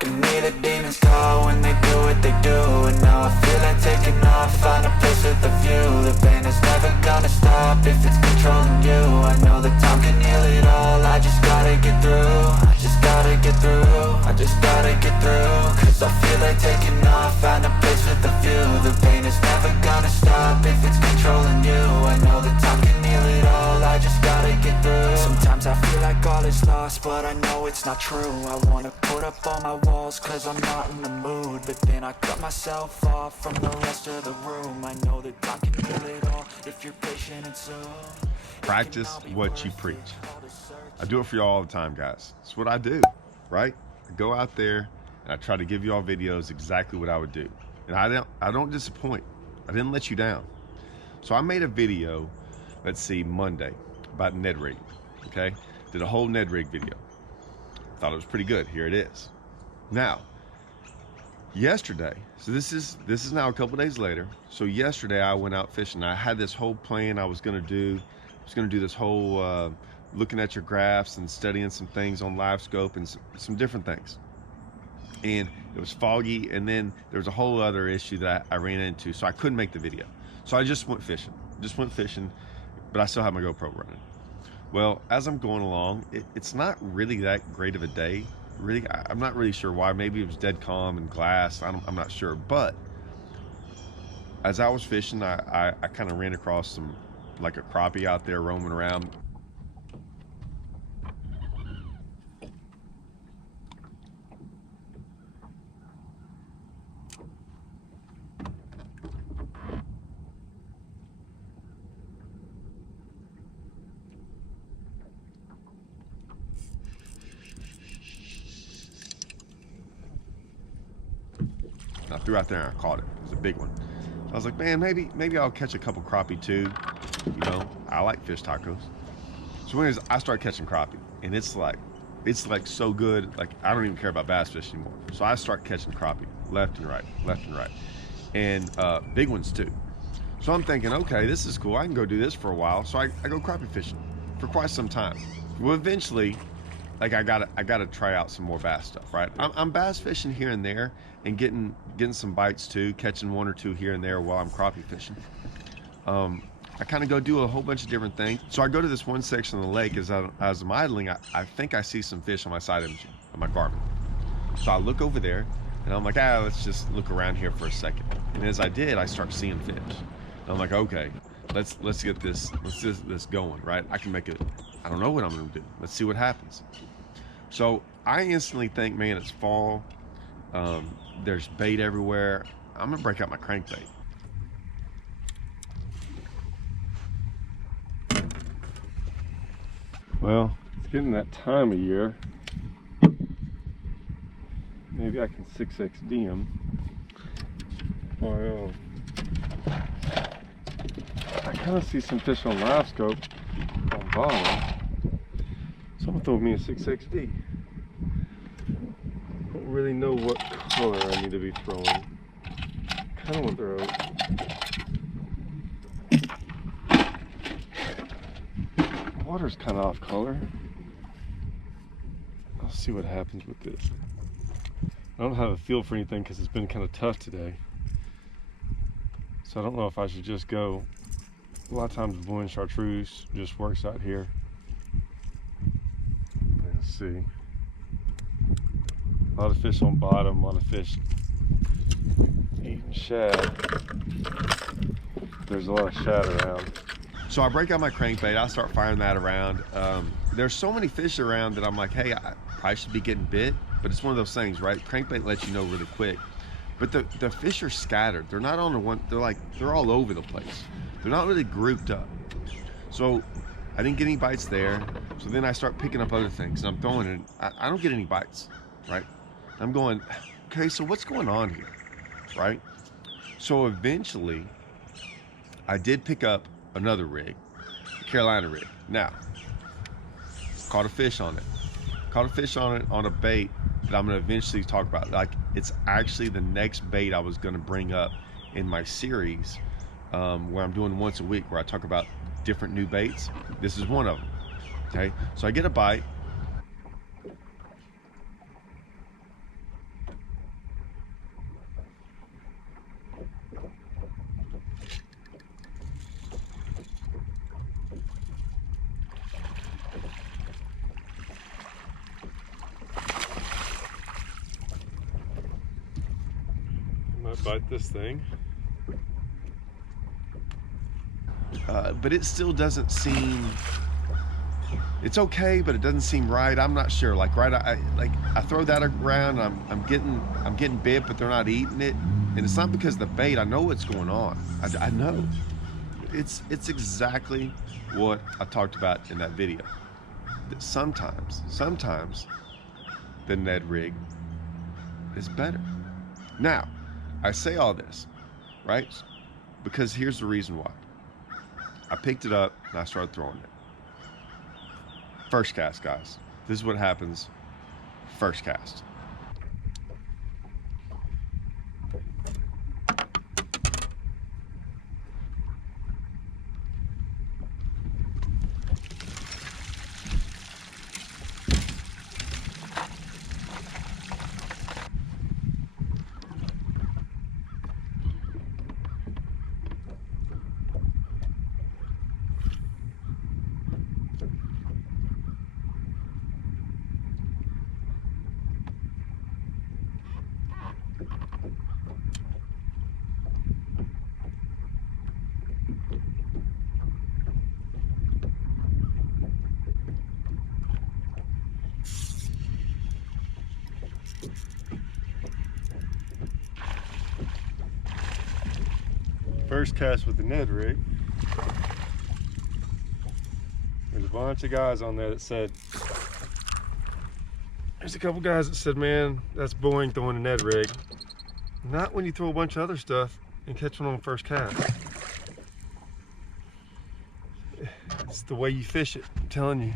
can hear the demons call when they do what they do. And now I feel like taking off, find a place with a view. The pain is never gonna stop if it's controlling you. I know that time can heal it all, I just gotta get through. I just gotta get through, I just gotta get through. Cause I feel like taking off, find a place with a view. The pain is never gonna stop if it's controlling you. I know that time can heal it all, I just gotta get through. Sometimes I feel like all is lost, but I know it's not true. I wanna put up all my walls cause I'm not in the mood, but then I cut myself off from the rest of the room. I know that time can heal it all if you're patient and soon. Practice what you preach. I do it for you all the time, guys. It's what I do, right? I go out there and I try to give you all videos exactly what I would do. And I don't disappoint. I didn't let you down. So I made a video, let's see, Monday about Ned rig, okay? Did a whole Ned rig video. Thought it was pretty good. Here it is. Now, yesterday, so this is now a couple days later. So yesterday I went out fishing. I had this whole plan I was gonna do. I was gonna do this whole looking at your graphs and studying some things on LiveScope and some different things. And it was foggy, and then there was a whole other issue that I ran into, so I couldn't make the video. So I just went fishing. But I still have my GoPro running. Well, as I'm going along, it's not really that great of a day. Really, I'm not really sure why. Maybe it was dead calm and glass. I'm not sure. But as I was fishing, I kind of ran across like a crappie out there roaming around. I threw out there and I caught it. It was a big one. So I was like, man, maybe I'll catch a couple crappie too. You know, I like fish tacos. So anyways, I started catching crappie, and it's like so good. Like, I don't even care about bass fish anymore. So I start catching crappie left and right, and big ones too. So I'm thinking, okay, this is cool. I can go do this for a while. So I go crappie fishing for quite some time. Well, eventually, like I gotta try out some more bass stuff, right? I'm bass fishing here and there and getting some bites too, catching one or two here and there while I'm crappie fishing. I kind of go do a whole bunch of different things. So I go to this one section of the lake as I'm idling. I think I see some fish on my side imaging on my Garmin. So I look over there and I'm like, let's just look around here for a second. And as I did, I start seeing fish. And I'm like, okay, let's get this going, right? I can make it. I don't know what I'm gonna do. Let's see what happens. So I instantly think, man, it's fall. There's bait everywhere. I'm gonna break out my crankbait. Well, it's getting that time of year. Maybe I can 6XD them. I kind of see some fish on LiveScope on bottom. So I'm gonna throw me a 6XD. Don't really know what color I need to be throwing. Kind of want to throw. Water's kind of off color. I'll see what happens with this. I don't have a feel for anything because it's been kind of tough today. So I don't know if I should just go. A lot of times blue and chartreuse just works out here. Let's see. A lot of fish on bottom, a lot of fish eating shad. There's a lot of shad around. So I break out my crankbait, I start firing that around. There's so many fish around that I'm like, hey, I should be getting bit, but it's one of those things, right? Crankbait lets you know really quick. But the fish are scattered. They're not on the one, they're all over the place. They're not really grouped up. So I didn't get any bites there. So then I start picking up other things and I'm throwing it. I don't get any bites, right? I'm going, okay, so what's going on here, right? So eventually I did pick up another rig, the Carolina rig. Now, caught a fish on it. Caught a fish on it on a bait that I'm gonna eventually talk about. Like, it's actually the next bait I was gonna bring up in my series, where I'm doing once a week, where I talk about different new baits. This is one of them, okay? So I get a bite. despite this thing. But it still doesn't seem. It's okay, but it doesn't seem right. I'm not sure. Like I throw that around. I'm getting bit, but they're not eating it, and it's not because of the bait. I know what's going on. I know. It's exactly what I talked about in that video. That sometimes the Ned rig is better. Now, I say all this, right? Because here's the reason why. I picked it up and I started throwing it. First cast, guys. This is what happens first cast. First cast with the Ned rig. There's a bunch of guys on there that said, there's a couple guys that said, man, that's boring throwing a Ned rig. Not when you throw a bunch of other stuff and catch one on first cast. It's the way you fish it, I'm telling you.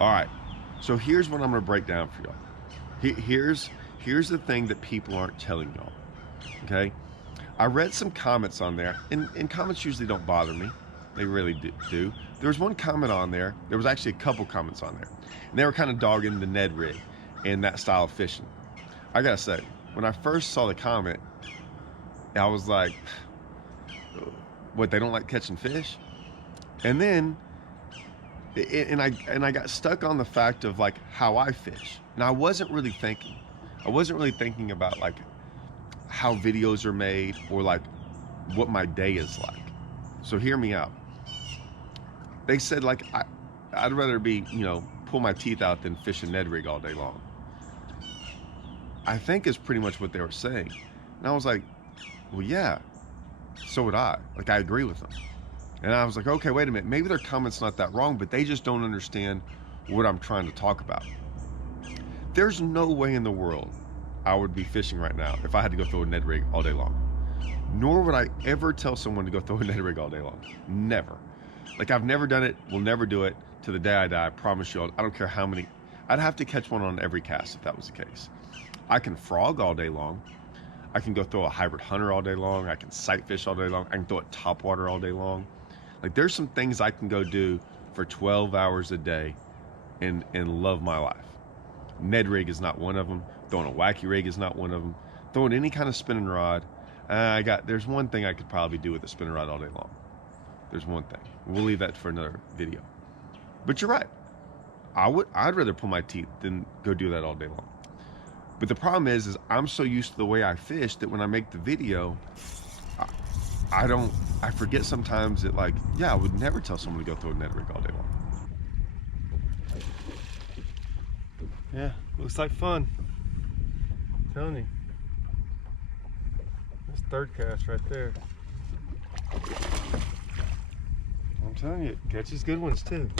All right. So here's what I'm going to break down for y'all. Here's the thing that people aren't telling y'all. Okay? I read some comments on there, and comments usually don't bother me. They really do. There was one comment on there. There was actually a couple comments on there. And they were kind of dogging the Ned rig and that style of fishing. I got to say, when I first saw the comment, I was like, what, they don't like catching fish? And then and I got stuck on the fact of like how I fish. And I wasn't really thinking about like how videos are made or like what my day is like. So hear me out. They said like I'd rather be, pull my teeth out than fish a Ned rig all day long. I think is pretty much what they were saying. And I was like, well, yeah, so would I. Like, I agree with them. And I was like, okay, wait a minute. Maybe their comment's not that wrong, but they just don't understand what I'm trying to talk about. There's no way in the world I would be fishing right now if I had to go throw a Ned rig all day long. Nor would I ever tell someone to go throw a Ned rig all day long. Never. Like, I've never done it, will never do it to the day I die. I promise you, I don't care how many. I'd have to catch one on every cast if that was the case. I can frog all day long. I can go throw a hybrid hunter all day long. I can sight fish all day long. I can throw it topwater all day long. Like, there's some things I can go do for 12 hours a day and love my life. Ned rig is not one of them. Throwing a wacky rig is not one of them. Throwing any kind of spinning rod. There's one thing I could probably do with a spinning rod all day long. There's one thing. We'll leave that for another video. But you're right. I'd rather pull my teeth than go do that all day long. But the problem is I'm so used to the way I fish that when I make the video, I forget sometimes that, like, yeah, I would never tell someone to go throw a Ned rig all day long. Yeah, looks like fun. I'm telling you. That's third cast right there. I'm telling you, it catches good ones too.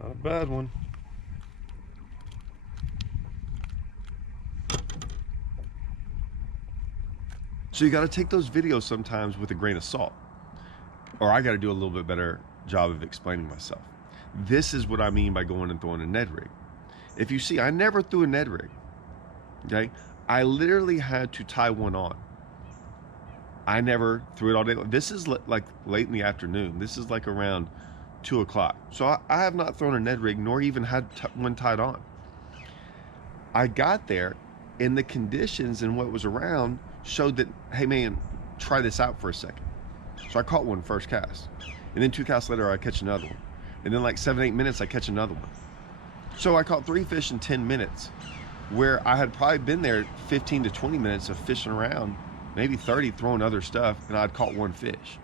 Not a bad one. So you got to take those videos sometimes with a grain of salt, or I got to do a little bit better job of explaining myself. This is what I mean by going and throwing a Ned rig. If you see, I never threw a Ned rig. Okay, I literally had to tie one on. I never threw it all day. This is like late in the afternoon. This is like around 2 o'clock. So I have not thrown a Ned rig nor even had one tied on. I got there and the conditions and what was around showed that, hey man, try this out for a second. So I caught one first cast, and then 2 casts later I catch another one, and then like 7-8 minutes I catch another one. So I caught 3 fish in 10 minutes, where I had probably been there 15 to 20 minutes of fishing around, maybe 30 throwing other stuff, and I'd caught 1 fish.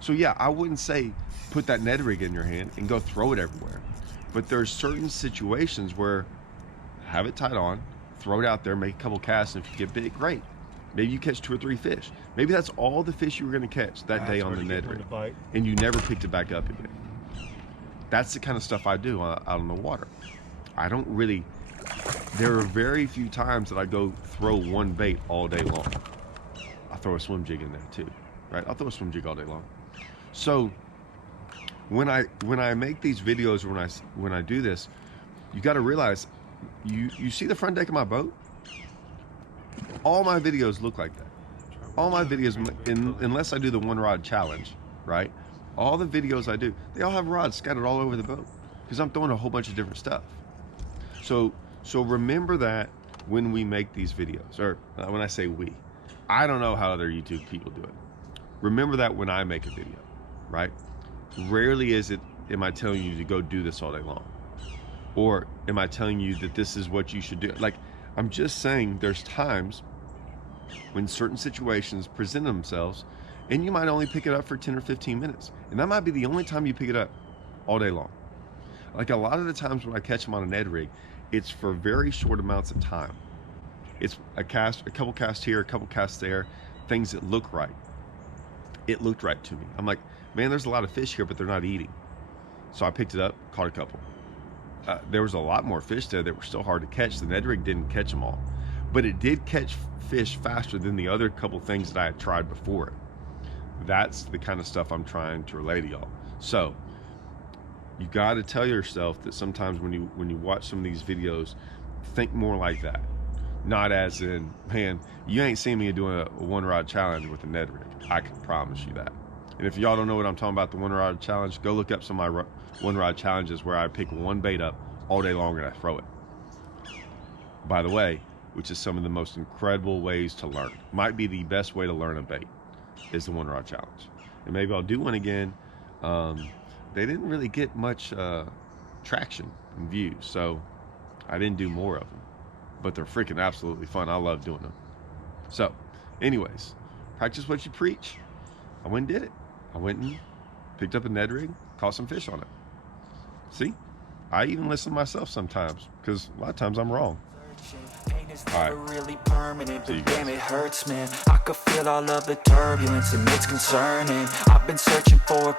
So yeah, I wouldn't say put that Ned rig in your hand and go throw it everywhere, but there's certain situations where have it tied on, throw it out there, make a couple casts, and if you get big, great. Maybe you catch 2 or 3 fish. Maybe that's all the fish you were going to catch that day on the Ned rig, and you never picked it back up again. That's the kind of stuff I do out on the water. I don't really, there are very few times that I go throw one bait all day long. I throw a swim jig in there too, right? I'll throw a swim jig all day long. So when I make these videos, when I do this, you got to realize, you see the front deck of my boat? All my videos look like that. All my videos, unless I do the 1 rod challenge, right? All the videos I do, they all have rods scattered all over the boat because I'm throwing a whole bunch of different stuff. So remember that when we make these videos, or when I say we, I don't know how other YouTube people do it. Remember that when I make a video, right? Rarely am I telling you to go do this all day long, or am I telling you that this is what you should do? Like, I'm just saying there's times when certain situations present themselves and you might only pick it up for 10 or 15 minutes. And that might be the only time you pick it up all day long. Like a lot of the times when I catch them on a Ned rig, it's for very short amounts of time. It's a couple casts here, a couple casts there, things that look right. It looked right to me. I'm like, man, there's a lot of fish here, but they're not eating. So I picked it up, caught a couple. There was a lot more fish there that were still hard to catch. The Ned rig didn't catch them all, but it did catch fish faster than the other couple things that I had tried before it. That's the kind of stuff I'm trying to relay to y'all. So you got to tell yourself that sometimes when you watch some of these videos, think more like that. Not as in, man, you ain't seen me doing a 1 rod challenge with a Ned rig. I can promise you that. And if y'all don't know what I'm talking about, the 1 rod challenge, go look up some of my 1 rod challenges where I pick one bait up all day long and I throw it. By the way, which is some of the most incredible ways to learn. Might be the best way to learn a bait is the 1 rod challenge. And maybe I'll do one again. They didn't really get much traction and views, so I didn't do more of them. But they're freaking absolutely fun. I love doing them. So, anyways, practice what you preach. I went and did it. I went and picked up a Ned rig, caught some fish on it. See? I even listen to myself sometimes, because a lot of times I'm wrong. Never really permanent, but damn, it hurts, man. I could feel all of the turbulence and it's concerning. I've been searching for